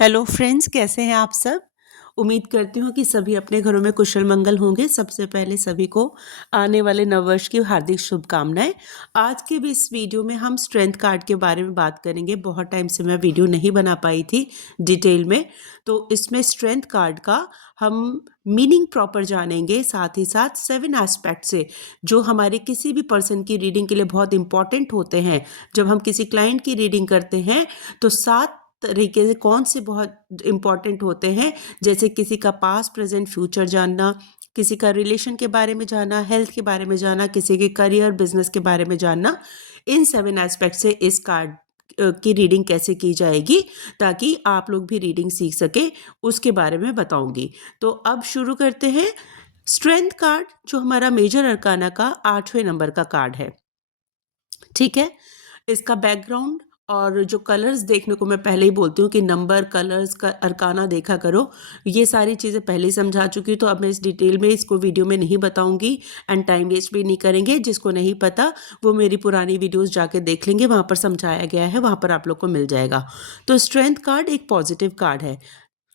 Hello friends, कैसे हैं आप सब। उम्मीद करती हूँ कि सभी अपने घरों में कुशल मंगल होंगे। सबसे पहले सभी को आने वाले नववर्ष की हार्दिक शुभकामनाएं। आज के भी इस वीडियो में हम स्ट्रेंथ कार्ड के बारे में बात करेंगे। बहुत टाइम से मैं वीडियो नहीं बना पाई थी डिटेल में, तो इसमें स्ट्रेंथ कार्ड का हम मीनिंग प्रॉपर जानेंगे, साथ ही साथ 7 एस्पेक्ट से जो हमारे किसी भी पर्सन की रीडिंग के लिए बहुत इंपॉर्टेंट होते हैं। जब हम किसी क्लाइंट की रीडिंग करते हैं तो 7 तरीके से कौन से बहुत इंपॉर्टेंट होते हैं, जैसे किसी का पास्ट प्रेजेंट फ्यूचर जानना, किसी का रिलेशन के बारे में जानना, हेल्थ के बारे में जानना, किसी के करियर बिजनेस के बारे में जानना। इन 7 एस्पेक्ट से इस कार्ड की रीडिंग कैसे की जाएगी ताकि आप लोग भी रीडिंग सीख सके, उसके बारे में बताऊंगी। तो अब शुरू करते हैं। स्ट्रेंथ कार्ड जो हमारा मेजर अरकाना का 8वें नंबर का कार्ड है, ठीक है। इसका बैकग्राउंड और जो कलर्स देखने को मैं पहले ही बोलती हूँ कि नंबर कलर्स का अरकाना देखा करो, ये सारी चीज़ें पहले ही समझा चुकी हूँ, तो अब मैं इस डिटेल में इसको वीडियो में नहीं बताऊंगी एंड टाइम वेस्ट भी नहीं करेंगे। जिसको नहीं पता वो मेरी पुरानी वीडियोस जाके देख लेंगे, वहाँ पर समझाया गया है, वहाँ पर आप लोग को मिल जाएगा। तो स्ट्रेंथ कार्ड एक पॉजिटिव कार्ड है।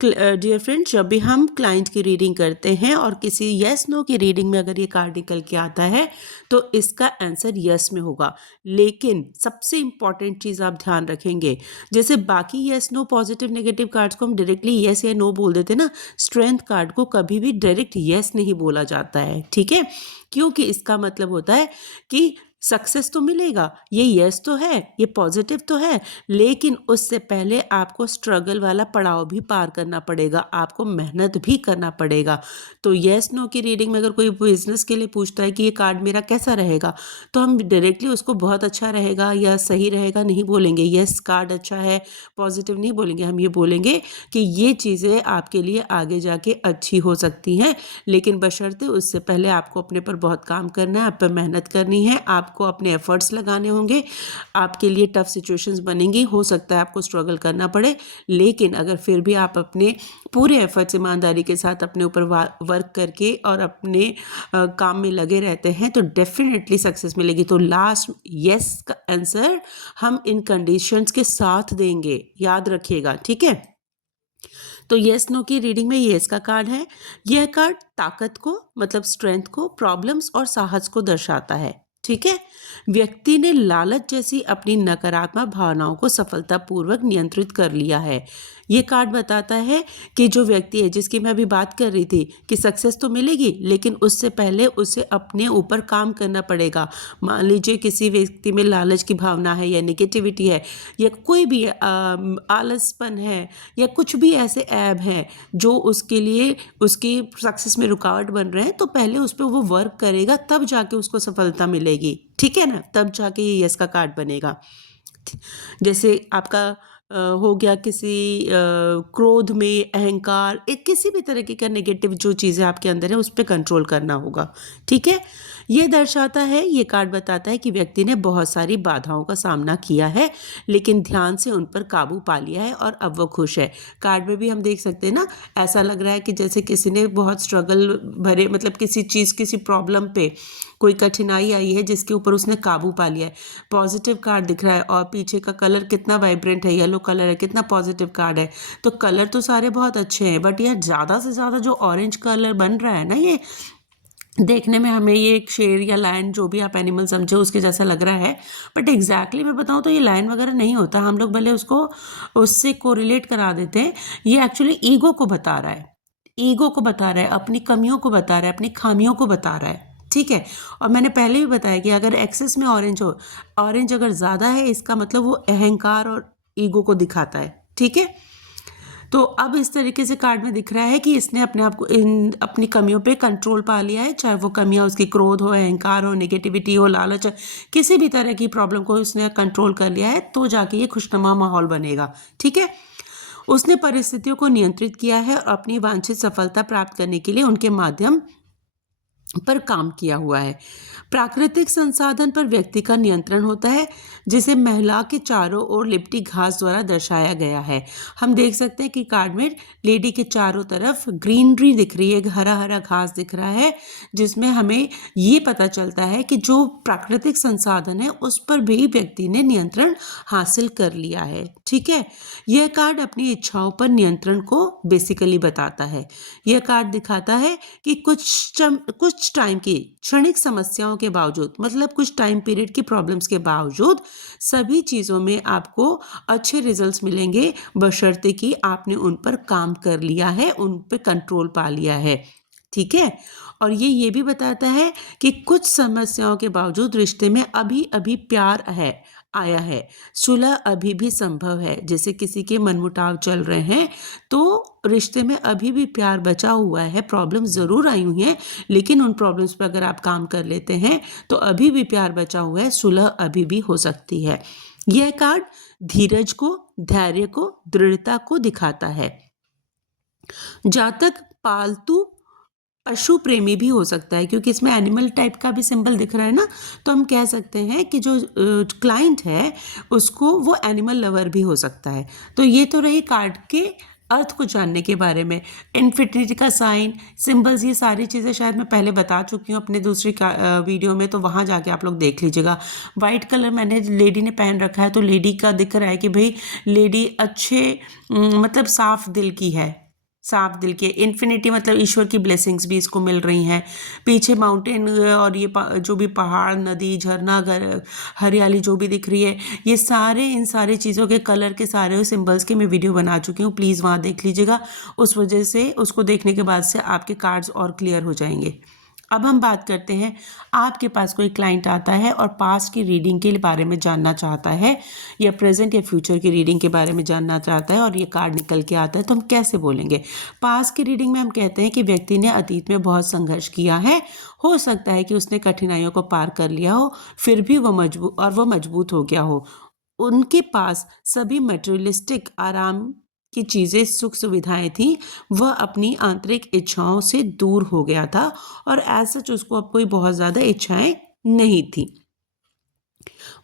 डियर फ्रेंड्स, जब भी हम क्लाइंट की रीडिंग करते हैं और किसी यस नो की रीडिंग में अगर ये कार्ड निकल के आता है तो इसका आंसर यस में होगा। लेकिन सबसे इंपॉर्टेंट चीज़ आप ध्यान रखेंगे, जैसे बाकी yes no positive negative cards को हम डायरेक्टली यस या नो बोल देते ना, स्ट्रेंथ कार्ड को कभी भी डायरेक्ट यस नहीं बोला जाता है, ठीक है। क्योंकि इसका मतलब होता है कि सक्सेस तो मिलेगा, ये यस तो है, ये पॉजिटिव तो है, लेकिन उससे पहले आपको स्ट्रगल वाला पड़ाव भी पार करना पड़ेगा, आपको मेहनत भी करना पड़ेगा। तो यस नो की रीडिंग में अगर कोई बिजनेस के लिए पूछता है कि ये कार्ड मेरा कैसा रहेगा, तो हम डायरेक्टली उसको बहुत अच्छा रहेगा या सही रहेगा नहीं बोलेंगे, यस कार्ड अच्छा है पॉजिटिव नहीं बोलेंगे। हम ये बोलेंगे कि ये चीज़ें आपके लिए आगे जाके अच्छी हो सकती हैं, लेकिन बशर्ते उससे पहले आपको अपने पर बहुत काम करना है, आप पर मेहनत करनी है, आपको अपने एफर्ट्स लगाने होंगे। आपके लिए टफ सिचुएशंस बनेंगी, हो सकता है आपको स्ट्रगल करना पड़े, लेकिन अगर फिर भी आप अपने पूरे एफर्ट्स ईमानदारी के साथ अपने ऊपर वर्क करके और अपने काम में लगे रहते हैं तो डेफिनेटली सक्सेस मिलेगी। तो लास्ट यस का आंसर हम इन कंडीशंस के साथ देंगे, याद रखिएगा, ठीक है। तो यस नो की रीडिंग में यस का कार्ड है। यह कार्ड ताकत को, मतलब स्ट्रेंथ को, प्रॉब्लम्स और साहस को दर्शाता है, ठीक है। व्यक्ति ने लालच जैसी अपनी नकारात्मक भावनाओं को सफलतापूर्वक नियंत्रित कर लिया है। ये कार्ड बताता है कि जो व्यक्ति है, जिसकी मैं अभी बात कर रही थी कि सक्सेस तो मिलेगी, लेकिन उससे पहले उसे अपने ऊपर काम करना पड़ेगा। मान लीजिए किसी व्यक्ति में लालच की भावना है या नेगेटिविटी है या कोई भी आलसपन है या कुछ भी ऐसे ऐब हैं जो उसके लिए उसकी सक्सेस में रुकावट बन रहे हैं, तो पहले उस पर वो वर्क करेगा, तब जाके उसको सफलता मिलेगी, ठीक है ना, तब जाके ये यस का कार्ड बनेगा। जैसे आपका हो गया किसी क्रोध में, अहंकार, एक किसी भी तरीके का नेगेटिव जो चीज़ें आपके अंदर है उस पर कंट्रोल करना होगा, ठीक है। ये दर्शाता है, ये कार्ड बताता है कि व्यक्ति ने बहुत सारी बाधाओं का सामना किया है, लेकिन ध्यान से उन पर काबू पा लिया है और अब वो खुश है। कार्ड में भी हम देख सकते हैं ना, ऐसा लग रहा है कि जैसे किसी ने बहुत स्ट्रगल भरे, मतलब किसी चीज़, किसी प्रॉब्लम पे कोई कठिनाई आई है जिसके ऊपर उसने काबू पा लिया है। पॉजिटिव कार्ड दिख रहा है और पीछे का कलर कितना वाइब्रेंट है, येलो कलर है, कितना पॉजिटिव कार्ड है। तो कलर तो सारे बहुत अच्छे हैं, बट यार ज़्यादा से ज़्यादा जो ऑरेंज कलर बन रहा है ना, ये देखने में हमें ये एक शेर या लायन, जो भी आप एनिमल समझो, उसके जैसा लग रहा है, बट एग्जैक्टली मैं बताऊँ तो ये लायन वगैरह नहीं होता। हम लोग भले उसको उससे कोरिलेट करा देते हैं, ये एक्चुअली ईगो को बता रहा है, ईगो को बता रहा है, अपनी कमियों को बता रहा है, अपनी खामियों को बता रहा है, ठीक है। और मैंने पहले भी बताया कि अगर एक्सेस में ऑरेंज हो, ऑरेंज अगर ज़्यादा है, इसका मतलब वो अहंकार और ईगो को दिखाता है, ठीक है। तो अब इस तरीके से कार्ड में दिख रहा है कि इसने अपने आप को इन अपनी कमियों पे कंट्रोल पा लिया है, चाहे वो कमियां उसकी क्रोध हो, अहंकार हो, नेगेटिविटी हो, लालच, किसी भी तरह की प्रॉब्लम को उसने कंट्रोल कर लिया है, तो जाके ये खुशनुमा माहौल बनेगा, ठीक है। उसने परिस्थितियों को नियंत्रित किया है और अपनी वांछित सफलता प्राप्त करने के लिए उनके माध्यम पर काम किया हुआ है। प्राकृतिक संसाधन पर व्यक्ति का नियंत्रण होता है, जिसे महिला के चारों ओर लिपटी घास द्वारा दर्शाया गया है। हम देख सकते हैं कि कार्ड में लेडी के चारों तरफ ग्रीनरी दिख रही है, हरा हरा घास दिख रहा है, जिसमें हमें ये पता चलता है कि जो प्राकृतिक संसाधन है उस पर भी व्यक्ति ने नियंत्रण हासिल कर लिया है। ठीक है, यह कार्ड अपनी इच्छाओं पर नियंत्रण को बेसिकली बताता है। यह कार्ड दिखाता है कि कुछ टाइम की क्षणिक समस्याओं के बावजूद, मतलब कुछ टाइम पीरियड की प्रॉब्लम्स के बावजूद सभी चीज़ों में आपको अच्छे रिजल्ट्स मिलेंगे, बशर्ते कि आपने उन पर काम कर लिया है, उन पे कंट्रोल पा लिया है। ठीक है, और ये भी बताता है कि कुछ समस्याओं के बावजूद रिश्ते में अभी अभी प्यार आया है, सुलह अभी भी संभव है। जैसे किसी के मनमुटाव चल रहे हैं तो रिश्ते में अभी भी प्यार बचा हुआ है, प्रॉब्लम ज़रूर आई हुई हैं, लेकिन उन प्रॉब्लम्स पर अगर आप काम कर लेते हैं तो अभी भी प्यार बचा हुआ है, सुलह अभी भी हो सकती है। यह कार्ड धीरज को, धैर्य को, दृढ़ता को दिखाता है। जातक पालतू पशु प्रेमी भी हो सकता है, क्योंकि इसमें एनिमल टाइप का भी सिंबल दिख रहा है ना, तो हम कह सकते हैं कि जो क्लाइंट है उसको वो एनिमल लवर भी हो सकता है। तो ये तो रही कार्ड के अर्थ को जानने के बारे में। इन्फिनिटी का साइन, सिंबल्स, ये सारी चीज़ें शायद मैं पहले बता चुकी हूँ अपने दूसरी वीडियो में, तो वहाँ जाके आप लोग देख लीजिएगा। वाइट कलर मैंने लेडी ने पहन रखा है, तो लेडी का दिख रहा है कि भाई लेडी अच्छे मतलब साफ दिल की है, साफ दिल के। इन्फिनिटी मतलब ईश्वर की ब्लेसिंग्स भी इसको मिल रही हैं। पीछे माउंटेन और ये जो भी पहाड़, नदी, झरना, हरियाली जो भी दिख रही है, ये सारे इन सारी चीज़ों के कलर के सारे सिंबल्स के मैं वीडियो बना चुकी हूँ, प्लीज़ वहाँ देख लीजिएगा। उस वजह से उसको देखने के बाद से आपके कार्ड्स और क्लियर हो जाएंगे। अब हम बात करते हैं, आपके पास कोई क्लाइंट आता है और पास्ट की रीडिंग के बारे में जानना चाहता है, या प्रेजेंट या फ्यूचर की रीडिंग के बारे में जानना चाहता है, और ये कार्ड निकल के आता है, तो हम कैसे बोलेंगे? पास्ट की रीडिंग में हम कहते हैं कि व्यक्ति ने अतीत में बहुत संघर्ष किया है, हो सकता है कि उसने कठिनाइयों को पार कर लिया हो, फिर भी वो मजबूत हो गया हो। उनके पास सभी मटेरियलिस्टिक आराम की चीज़ें, सुख सुविधाएं थी, वह अपनी आंतरिक इच्छाओं से दूर हो गया था, और एज सच उसको अब कोई बहुत ज़्यादा इच्छाएं नहीं थी।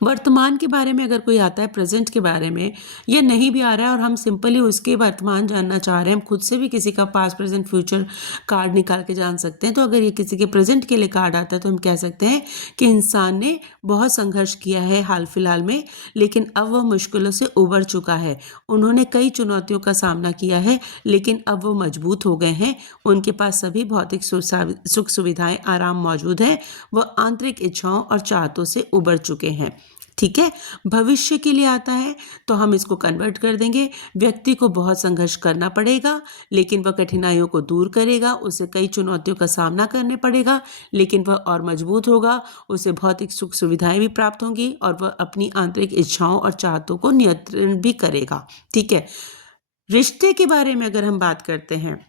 वर्तमान के बारे में अगर कोई आता है, प्रेजेंट के बारे में, ये नहीं भी आ रहा है और हम सिंपली उसके वर्तमान जानना चाह रहे हैं, हम खुद से भी किसी का पास्ट प्रेजेंट फ्यूचर कार्ड निकाल के जान सकते हैं। तो अगर ये किसी के प्रेजेंट के लिए कार्ड आता है तो हम कह सकते हैं कि इंसान ने बहुत संघर्ष किया है हाल फिलहाल में, लेकिन अब वह मुश्किलों से उबर चुका है। उन्होंने कई चुनौतियों का सामना किया है, लेकिन अब वो मजबूत हो गए हैं। उनके पास सभी भौतिक सुख सुविधाएं, आराम मौजूद है। वह आंतरिक इच्छाओं और चाहतों से उबर चुके हैं। ठीक है, भविष्य के लिए आता है तो हम इसको कन्वर्ट कर देंगे। व्यक्ति को बहुत संघर्ष करना पड़ेगा, लेकिन वह कठिनाइयों को दूर करेगा। उसे कई चुनौतियों का सामना करने पड़ेगा, लेकिन वह और मजबूत होगा। उसे भौतिक सुख सुविधाएं भी प्राप्त होंगी, और वह अपनी आंतरिक इच्छाओं और चाहतों को नियंत्रण भी करेगा। ठीक है, रिश्ते के बारे में अगर हम बात करते हैं,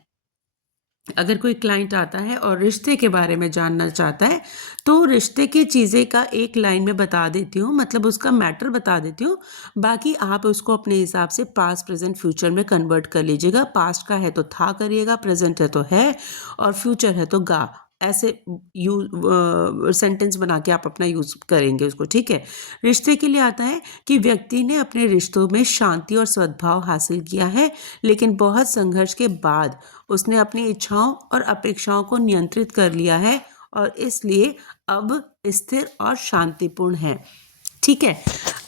अगर कोई क्लाइंट आता है और रिश्ते के बारे में जानना चाहता है, तो रिश्ते की चीज़ें का एक लाइन में बता देती हूँ, मतलब उसका मैटर बता देती हूँ। बाकी आप उसको अपने हिसाब से पास्ट प्रेजेंट फ्यूचर में कन्वर्ट कर लीजिएगा। पास्ट का है तो था करिएगा, प्रेजेंट है तो है, और फ्यूचर है तो गा, ऐसे सेंटेंस बना के आप अपना यूज़ करेंगे उसको। ठीक है, रिश्ते के लिए आता है कि व्यक्ति ने अपने रिश्तों में शांति और सद्भाव हासिल किया है, लेकिन बहुत संघर्ष के बाद उसने अपनी इच्छाओं और अपेक्षाओं को नियंत्रित कर लिया है, और इसलिए अब स्थिर और शांतिपूर्ण है। ठीक है,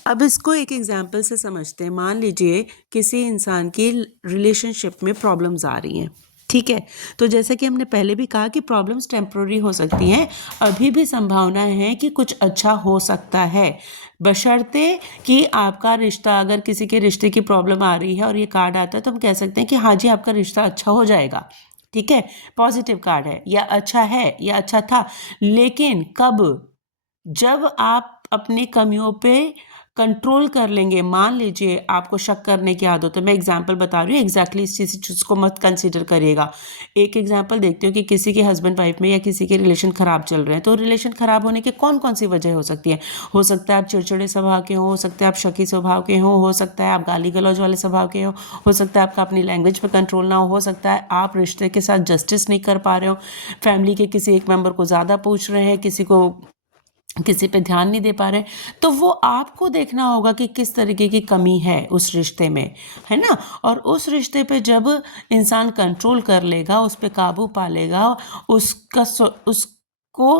अब इसको एक एग्जाम्पल से समझते हैं। मान लीजिए किसी इंसान की रिलेशनशिप में प्रॉब्लम्स आ रही हैं। ठीक है, तो जैसे कि हमने पहले भी कहा कि प्रॉब्लम्स टेम्प्रोरी हो सकती हैं, अभी भी संभावना है कि कुछ अच्छा हो सकता है, बशर्ते कि आपका रिश्ता, अगर किसी के रिश्ते की प्रॉब्लम आ रही है और ये कार्ड आता है, तो हम कह सकते हैं कि हाँ जी, आपका रिश्ता अच्छा हो जाएगा। ठीक है, पॉजिटिव कार्ड है, या अच्छा है, या अच्छा था। लेकिन कब? जब आप अपनी कमियों पे कंट्रोल कर लेंगे। मान लीजिए आपको शक करने की आदत है, मैं एग्जांपल बता रही हूँ, एग्जैक्टली इस चीज़ को मत कंसीडर करिएगा। एक एग्जांपल देखते हो कि किसी के हस्बैंड वाइफ में या किसी के रिलेशन खराब चल रहे हैं, तो रिलेशन खराब होने के कौन कौन सी वजह हो सकती है। हो सकता है आप चिड़चिड़े स्वभाव के हो सकता है आप शकी स्वभाव के हो सकता है आप गाली गलौज वाले स्वभाव के हो सकता है आपका अपनी लैंग्वेज पर कंट्रोल ना हो सकता है आप रिश्ते के साथ जस्टिस नहीं कर पा रहे हो, फैमिली के किसी एक मेंबर को ज़्यादा पूछ रहे हैं, किसी पे ध्यान नहीं दे पा रहे। तो वो आपको देखना होगा कि किस तरीके की कमी है उस रिश्ते में, है ना। और उस रिश्ते पे जब इंसान कंट्रोल कर लेगा, उस पे काबू पा लेगा, उसको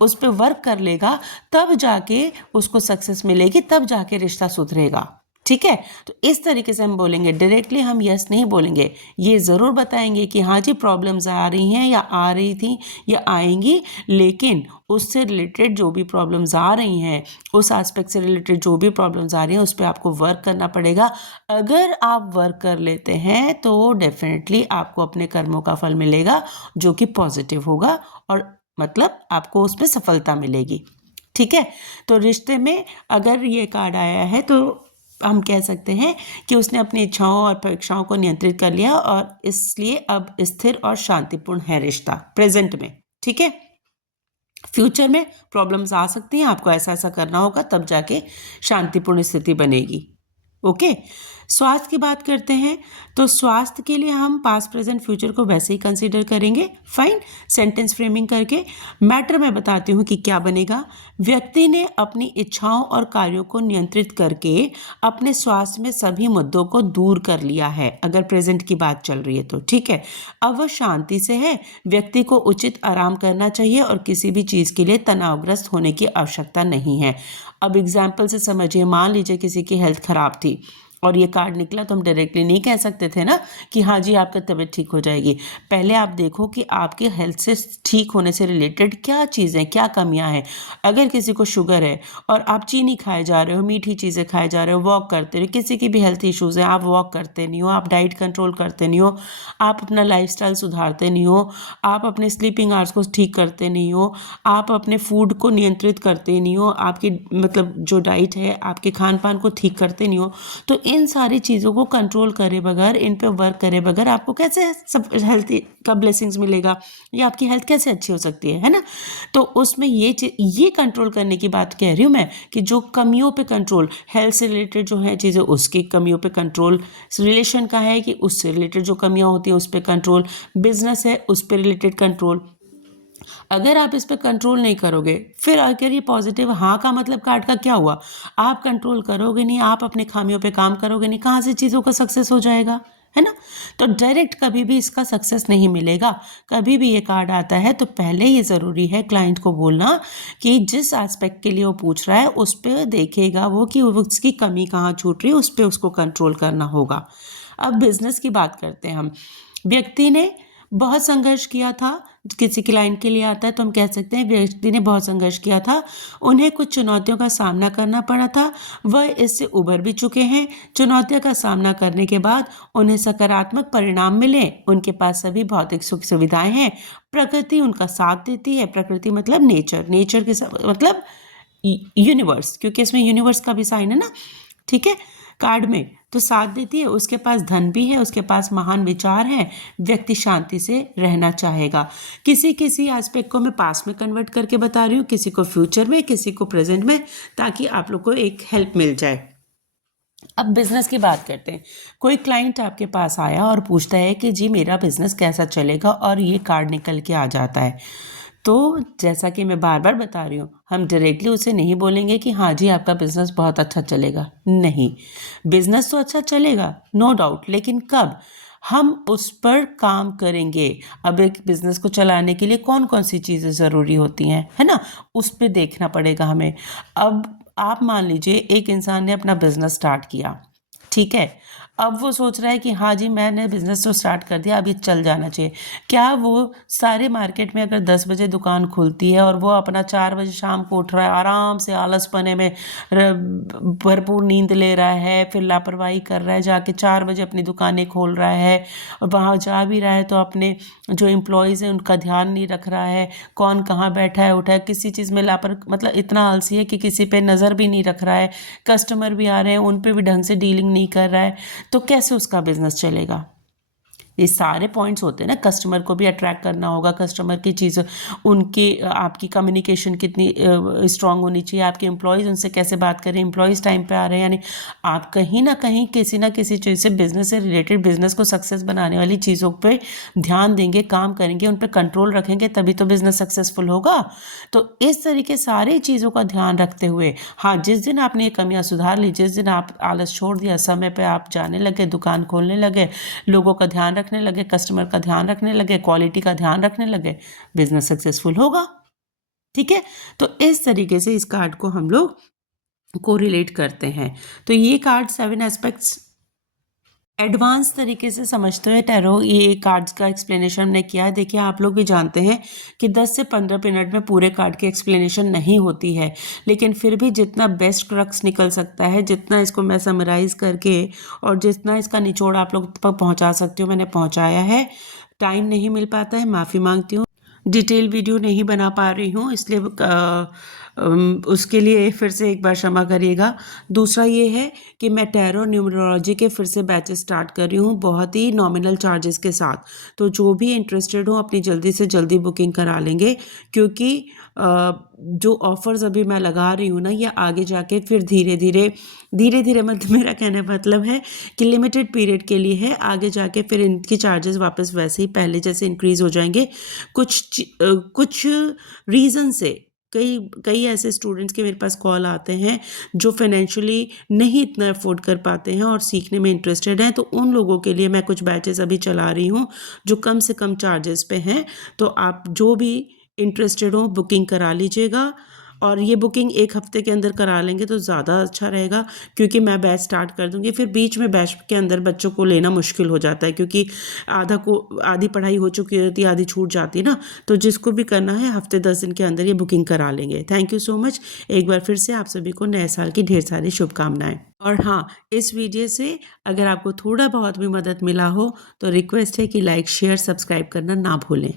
उस पे वर्क कर लेगा, तब जाके उसको सक्सेस मिलेगी, तब जाके रिश्ता सुधरेगा। ठीक है, तो इस तरीके से हम बोलेंगे। डायरेक्टली हम यस नहीं बोलेंगे, ये ज़रूर बताएंगे कि हाँ जी प्रॉब्लम्स आ रही हैं या आ रही थी या आएंगी, लेकिन उससे रिलेटेड जो भी प्रॉब्लम्स आ रही हैं, उस एस्पेक्ट से रिलेटेड जो भी प्रॉब्लम्स आ रही हैं, उस पर आपको वर्क करना पड़ेगा। अगर आप वर्क कर लेते हैं तो डेफिनेटली आपको अपने कर्मों का फल मिलेगा, जो कि पॉजिटिव होगा, और मतलब आपको उसमें सफलता मिलेगी। ठीक है, तो रिश्ते में अगर ये कार्ड आया है तो हम कह सकते हैं कि उसने अपनी इच्छाओं और परीक्षाओं को नियंत्रित कर लिया, और इसलिए अब स्थिर और शांतिपूर्ण है रिश्ता प्रेजेंट में। ठीक है, फ्यूचर में प्रॉब्लम्स आ सकती हैं, आपको ऐसा ऐसा करना होगा, तब जाके शांतिपूर्ण स्थिति बनेगी। ओके, स्वास्थ्य की बात करते हैं, तो स्वास्थ्य के लिए हम पास्ट प्रेजेंट फ्यूचर को वैसे ही कंसीडर करेंगे। फाइन, सेंटेंस फ्रेमिंग करके मैटर मैं बताती हूँ कि क्या बनेगा। व्यक्ति ने अपनी इच्छाओं और कार्यों को नियंत्रित करके अपने स्वास्थ्य में सभी मुद्दों को दूर कर लिया है, अगर प्रेजेंट की बात चल रही है तो। ठीक है, अब वह शांति से है। व्यक्ति को उचित आराम करना चाहिए और किसी भी चीज़ के लिए तनावग्रस्त होने की आवश्यकता नहीं है। अब एग्जाम्पल से समझिए, मान लीजिए किसी की हेल्थ खराब थी और ये कार्ड निकला, तो हम डायरेक्टली नहीं कह सकते थे ना कि हाँ जी आपका तबीयत ठीक हो जाएगी। पहले आप देखो कि आपके हेल्थ से ठीक होने से रिलेटेड क्या चीज़ें, क्या कमियां हैं। अगर किसी को शुगर है और आप चीनी खाए जा रहे हो, मीठी चीज़ें खाए जा रहे हो, वॉक करते रहो, किसी की भी हेल्थ इश्यूज़ हैं, आप वॉक करते नहीं हो, आप डाइट कंट्रोल करते नहीं हो, आप अपना लाइफस्टाइल सुधारते नहीं हो, आप अपने स्लीपिंग आवर्स को ठीक करते नहीं हो, आप अपने फूड को नियंत्रित करते नहीं हो, आपकी मतलब जो डाइट है आपके खान पान को ठीक करते नहीं हो, तो इन सारी चीज़ों को कंट्रोल करे बगैर, इन पे वर्क करे बगैर आपको कैसे सब हेल्थ का ब्लेसिंग्स मिलेगा, या आपकी हेल्थ कैसे अच्छी हो सकती है ना। तो उसमें ये कंट्रोल करने की बात कह रही हूँ मैं, कि जो कमियों पे कंट्रोल, हेल्थ से रिलेटेड जो है चीज़ें उसकी कमियों पे कंट्रोल, रिलेशन का है कि उससे रिलेटेड जो कमियाँ होती हैं उस पर कंट्रोल, बिजनेस है उस पर रिलेटेड कंट्रोल। अगर आप इस पर कंट्रोल नहीं करोगे, फिर अगर ये पॉजिटिव हाँ का मतलब कार्ड का क्या हुआ, आप कंट्रोल करोगे नहीं, आप अपने खामियों पे काम करोगे नहीं, कहाँ से चीज़ों का सक्सेस हो जाएगा, है ना। तो डायरेक्ट कभी भी इसका सक्सेस नहीं मिलेगा। कभी भी ये कार्ड आता है तो पहले ये ज़रूरी है क्लाइंट को बोलना कि जिस एस्पेक्ट के लिए वो पूछ रहा है उस पर देखेगा वो कि उसकी कमी कहाँ छूट रही है, उस पर उसको कंट्रोल करना होगा। अब बिजनेस की बात करते हैं हम। व्यक्ति ने बहुत संघर्ष किया था, किसी क्लाइंट के लिए आता है तो हम कह सकते हैं व्यक्ति ने बहुत संघर्ष किया था, उन्हें कुछ चुनौतियों का सामना करना पड़ा था, वह इससे उभर भी चुके हैं। चुनौतियों का सामना करने के बाद उन्हें सकारात्मक परिणाम मिले, उनके पास सभी भौतिक सुख सुविधाएं हैं, प्रकृति उनका साथ देती है। प्रकृति मतलब नेचर, नेचर के मतलब यूनिवर्स, क्योंकि इसमें यूनिवर्स का भी साइन है ना। ठीक है, कार्ड में तो साथ देती है, उसके पास धन भी है, उसके पास महान विचार हैं, व्यक्ति शांति से रहना चाहेगा। किसी किसी एस्पेक्ट को मैं पास में कन्वर्ट करके बता रही हूँ, किसी को फ्यूचर में, किसी को प्रेजेंट में, ताकि आप लोग को एक हेल्प मिल जाए। अब बिजनेस की बात करते हैं। कोई क्लाइंट आपके पास आया और पूछता है कि जी मेरा बिजनेस कैसा चलेगा, और ये कार्ड निकल के आ जाता है। तो जैसा कि मैं बार बार बता रही हूँ, हम डायरेक्टली उसे नहीं बोलेंगे कि हाँ जी आपका बिजनेस बहुत अच्छा चलेगा। नहीं, बिजनेस तो अच्छा चलेगा नो डाउट, लेकिन कब हम उस पर काम करेंगे। अब एक बिजनेस को चलाने के लिए कौन कौन सी चीज़ें ज़रूरी होती हैं, है ना, उस पर देखना पड़ेगा हमें। अब आप मान लीजिए एक इंसान ने अपना बिजनेस स्टार्ट किया, ठीक है, अब वो सोच रहा है कि हाँ जी, मैंने बिज़नेस तो स्टार्ट कर दिया, अब ये चल जाना चाहिए। क्या वो सारे मार्केट में अगर 10 बजे दुकान खुलती है और वो अपना 4 बजे शाम को उठ रहा है, आराम से आलसपने में भरपूर नींद ले रहा है, फिर लापरवाही कर रहा है, जाके 4 बजे अपनी दुकानें खोल रहा है, और वहाँ जा भी रहा है तो अपने जो एम्प्लॉयज़ हैं उनका ध्यान नहीं रख रहा है, कौन कहाँ बैठा है उठा है, किसी चीज़ में मतलब इतना आलसी है कि किसी पे नज़र भी नहीं रख रहा है, कस्टमर भी आ रहे हैं उन पे भी ढंग से डीलिंग नहीं कर रहा है, तो कैसे उसका बिजनेस चलेगा। ये सारे पॉइंट्स होते हैं ना, कस्टमर को भी अट्रैक्ट करना होगा, कस्टमर की चीज़ उनकी आपकी कम्युनिकेशन कितनी स्ट्रांग होनी चाहिए, आपके एम्प्लॉयज़ उनसे कैसे बात करें, एम्प्लॉयज़ टाइम पे आ रहे हैं, यानी आप कहीं ना कहीं किसी ना किसी चीज़ से बिजनेस से रिलेटेड, बिजनेस को सक्सेस बनाने वाली चीज़ों पे ध्यान देंगे, काम करेंगे, उन पर कंट्रोल रखेंगे, तभी तो बिजनेस सक्सेसफुल होगा। तो इस तरीके सारी चीज़ों का ध्यान रखते हुए, हाँ, जिस दिन आपने ये कमियाँ सुधार ली, जिस दिन आप आलस छोड़ दिया, समय पे आप जाने लगे, दुकान खोलने लगे, लोगों का ध्यान रखने लगे, कस्टमर का ध्यान रखने लगे, क्वालिटी का ध्यान रखने लगे, बिजनेस सक्सेसफुल होगा। ठीक है, तो इस तरीके से इस कार्ड को हम लोग कोरिलेट करते हैं। तो ये कार्ड 7 एस्पेक्ट्स एडवांस तरीके से समझते हुए टैरो ये कार्ड्स का एक्सप्लेनेशन हमने किया है। देखिए, आप लोग भी जानते हैं कि 10 से 15 मिनट में पूरे कार्ड की एक्सप्लेनेशन नहीं होती है, लेकिन फिर भी जितना बेस्ट क्रक्स निकल सकता है, जितना इसको मैं समराइज करके और जितना इसका निचोड़ आप लोग तक पहुंचा सकती हूँ, मैंने पहुंचाया है। टाइम नहीं मिल पाता है, माफ़ी मांगती हूँ। डिटेल वीडियो नहीं बना पा रही हूँ, इसलिए उसके लिए फिर से एक बार क्षमा करिएगा। दूसरा ये है कि मैं टैरो न्यूमरोलॉजी के फिर से बैचेस स्टार्ट कर रही हूँ, बहुत ही नॉमिनल चार्जेस के साथ। तो जो भी इंटरेस्टेड हो अपनी जल्दी से जल्दी बुकिंग करा लेंगे, क्योंकि जो ऑफ़र्स अभी मैं लगा रही हूँ ना, ये आगे जाके फिर धीरे धीरे मतलब मेरा कहने का मतलब है कि लिमिटेड पीरियड के लिए है, आगे जाके फिर इनकी चार्जेस वापस वैसे ही पहले जैसे इंक्रीज़ हो जाएंगे। कुछ रीज़न से कई कई ऐसे स्टूडेंट्स के मेरे पास कॉल आते हैं जो फाइनेंशियली नहीं इतना अफोर्ड कर पाते हैं और सीखने में इंटरेस्टेड हैं, तो उन लोगों के लिए मैं कुछ बैचेस अभी चला रही हूँ जो कम से कम चार्जेस पे हैं। तो आप जो भी इंटरेस्टेड हो बुकिंग करा लीजिएगा, और ये बुकिंग 1 हफ्ते के अंदर करा लेंगे तो ज़्यादा अच्छा रहेगा, क्योंकि मैं बैच स्टार्ट कर दूँगी, फिर बीच में बैच के अंदर बच्चों को लेना मुश्किल हो जाता है, क्योंकि आधी पढ़ाई हो चुकी होती है, आधी छूट जाती है ना। तो जिसको भी करना है हफ्ते 10 दिन के अंदर ये बुकिंग करा लेंगे। Thank you so much. एक बार फिर से आप सभी को नए साल की ढेर सारी शुभकामनाएं। और हाँ, इस वीडियो से अगर आपको थोड़ा बहुत भी मदद मिला हो तो रिक्वेस्ट है कि लाइक शेयर सब्सक्राइब करना ना भूलें।